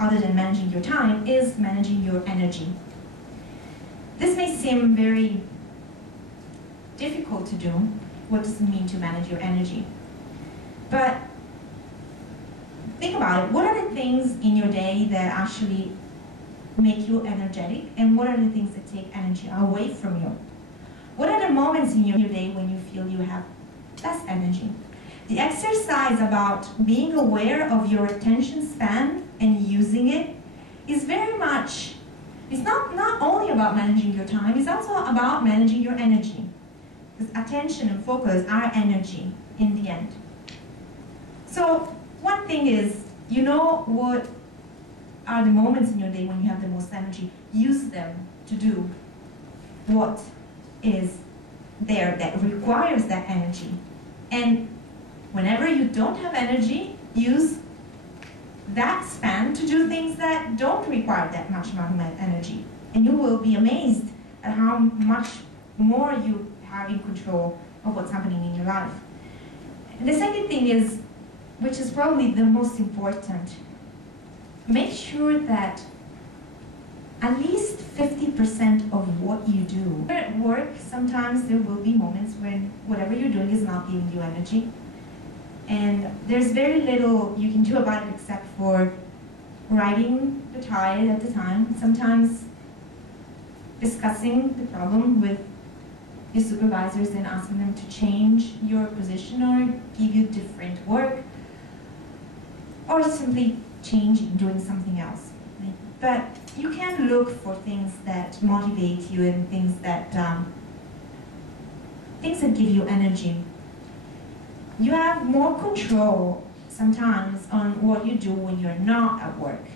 other than managing your time, is managing your energy. This may seem very difficult to do. What does it mean to manage your energy? But think about it. What are the things in your day that actually make you energetic, and what are the things that take energy away from you? What are the moments in your day when you feel you have less energy? The exercise about being aware of your attention span and using it is very much, it's not only about managing your time, it's also about managing your energy. Because attention and focus are energy in the end. So one thing is, you know what are the moments in your day when you have the most energy. Use them to do what is there that requires that energy. And whenever you don't have energy, use that span to do things that don't require that much amount of energy. And you will be amazed at how much more you have in control of what's happening in your life. And the second thing is, which is probably the most important, make sure that at least 50% of what you do. At work, sometimes there will be moments when whatever you're doing is not giving you energy. And there's very little you can do about it except for riding the tide at the time, sometimes discussing the problem with your supervisors and asking them to change your position or give you different work, or simply changing, doing something else. Right? But you can look for things that motivate you and things that give you energy. You have more control sometimes on what you do when you're not at work.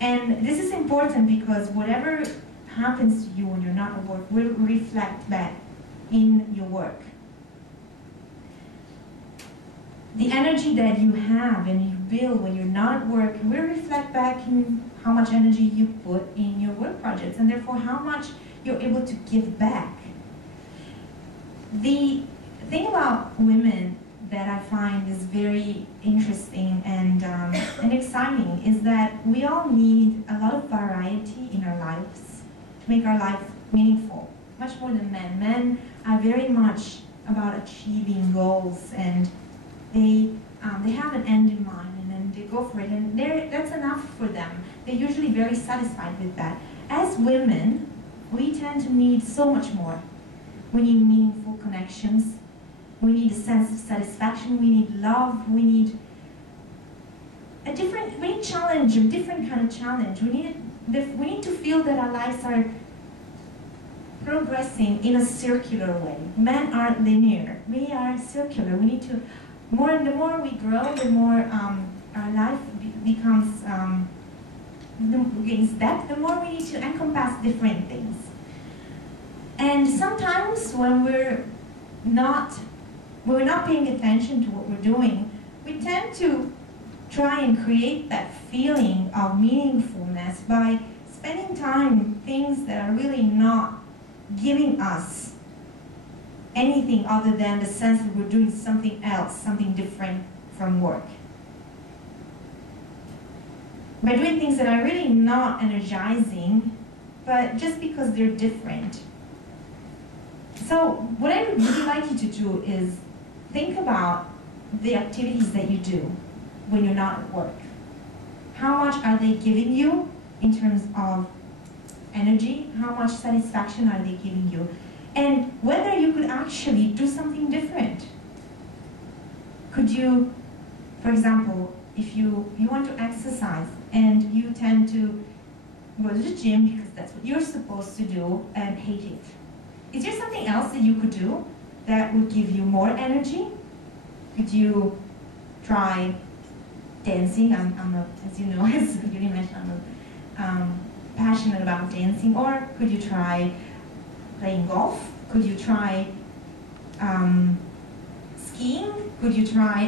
And this is important because whatever happens to you when you're not at work will reflect back in your work. The energy that you have and you build when you're not at work will reflect back in how much energy you put in your work projects, and therefore how much you're able to give back. The thing about women that I find is very interesting and exciting is that we all need a lot of variety in our lives to make our life meaningful, much more than men. Men are very much about achieving goals, and they have an end in mind, and then they go for it, and that's enough for them. They're usually very satisfied with that. As women, we tend to need so much more. We need meaningful connections. We need a sense of satisfaction. We need love. We need challenge, a different kind of challenge. We need to feel that our lives are progressing in a circular way. Men aren't linear. We are circular. We need to, the more we grow, the more our life becomes, gains depth, the more we need to encompass different things. And sometimes when we're not paying attention to what we're doing, we tend to try and create that feeling of meaningfulness by spending time in things that are really not giving us anything other than the sense that we're doing something else, something different from work. By doing things that are really not energizing, but just because they're different. So what I would really like you to do is think about the activities that you do when you're not at work. How much are they giving you in terms of energy? How much satisfaction are they giving you? And whether you could actually do something different. Could you, for example, if you want to exercise and you tend to go to the gym because that's what you're supposed to do and hate it, is there something else that you could do that would give you more energy? Could you try dancing? As you know, as you mentioned, I'm passionate about dancing. Or could you try playing golf? Could you try skiing? Could you try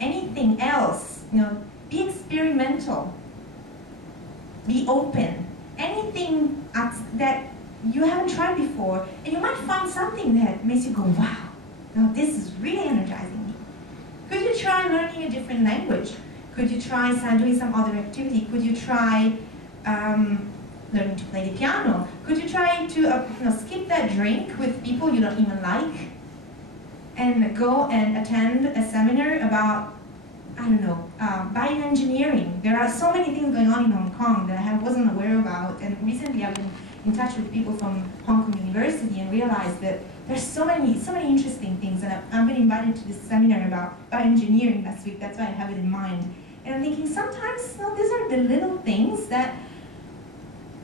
anything else? You know, be experimental. Be open. Anything that you haven't tried before, and you might find something that makes you go, wow, now this is really energizing me. Could you try learning a different language? Could you try doing some other activity? Could you try learning to play the piano? Could you try to skip that drink with people you don't even like and go and attend a seminar about, I don't know, bioengineering? There are so many things going on in Hong Kong that I wasn't aware about, and recently I've been in touch with people from Hong Kong University and realized that there's so many interesting things, and I've been invited to this seminar about bioengineering last week. That's why I have it in mind. And I'm thinking sometimes these are the little things that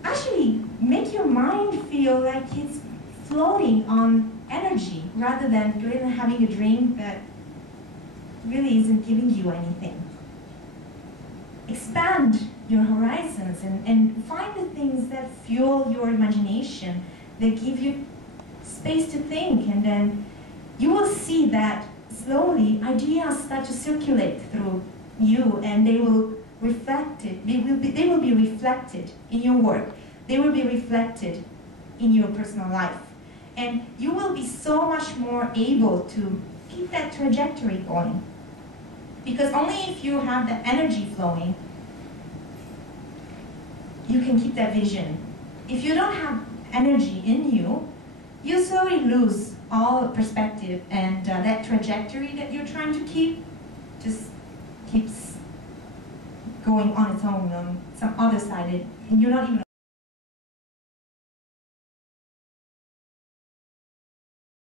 actually make your mind feel like it's floating on energy rather than having a drink that really isn't giving you anything. Expand your horizons and find the things that fuel your imagination, that give you space to think, and then you will see that slowly ideas start to circulate through you, and they will reflect it. They will be reflected in your work. They will be reflected in your personal life. And you will be so much more able to keep that trajectory going. Because only if you have the energy flowing, you can keep that vision. If you don't have energy in you, you slowly lose all perspective, and that trajectory that you're trying to keep just keeps going on its own, some other side, and you're not even